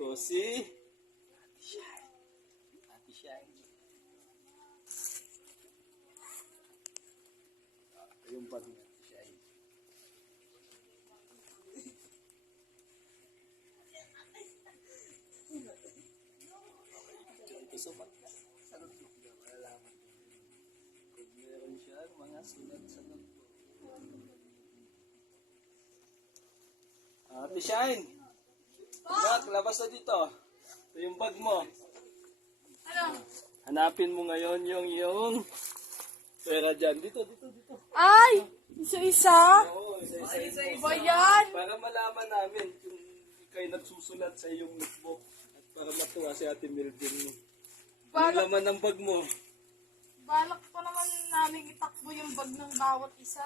ko si Ate Shine. Ito yung bag ni Ate Shine. Ito sa bag. Sa notebook niya, malalaman. Kung meron siya, mga sulat sa notebook. Ate Shine! Nak, labas na dito. Ito yung bag mo. Ano? Hanapin mo ngayon yung pera dyan. Dito. Ay! Isa-isa? Oo, isa-isa. Ba yan? Para malaman namin kung ikay nagsusulat sa iyong notebook. At para matuwa si Ate Mildred mo. Ang laman ng bag mo. Balak pa naman namin itakbo yung bag ng bawat isa.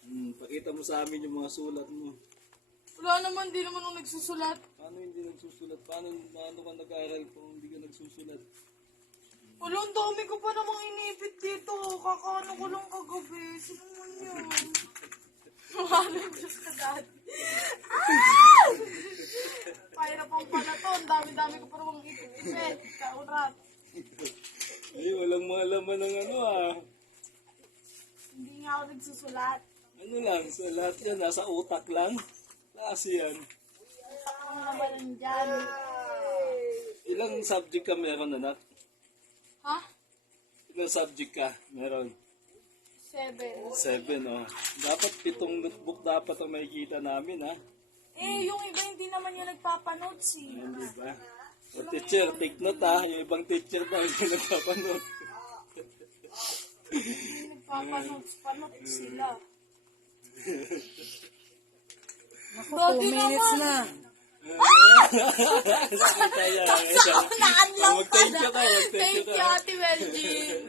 Hindi. Pakita mo sa amin yung mga sulat mo. Wala naman, di naman nung nagsusulat. Paano hindi nagsusulat? Paano ka nag-aaral kung hindi ka nagsusulat? Wala, ang dami ko pa namang inipit dito. Kakaano ko lang kagabi. Sino man yun? Mahalong Diyos ka, Daddy. Ah! Pahirap ang pala to. Ang dami-dami ko pa namang ipit-ipit. Kaurat. Ay, walang mga laman ng ano ah. Hindi nga ako nagsusulat. Ano lang, sa lahat yan, nasa utak lang. Klase yan. Utak lang naman nandyan. Ilang subject ka meron, anak? Ha? Ilang subject ka meron? 7. 7, oh. Dapat 7 notebook dapat ang makikita namin, ha? Eh, yung iba hindi naman yung nagpapanotes eh. Ayan, diba? O teacher, take note, ha? Yung ibang teacher pa, hindi nagpapanood. Hindi nagpapanotes, panotes sila. Naku, 2 minutes na. Naanlang pa Mag-thank na. you ka, mag-thank Thank you you, ka. Ate Welding.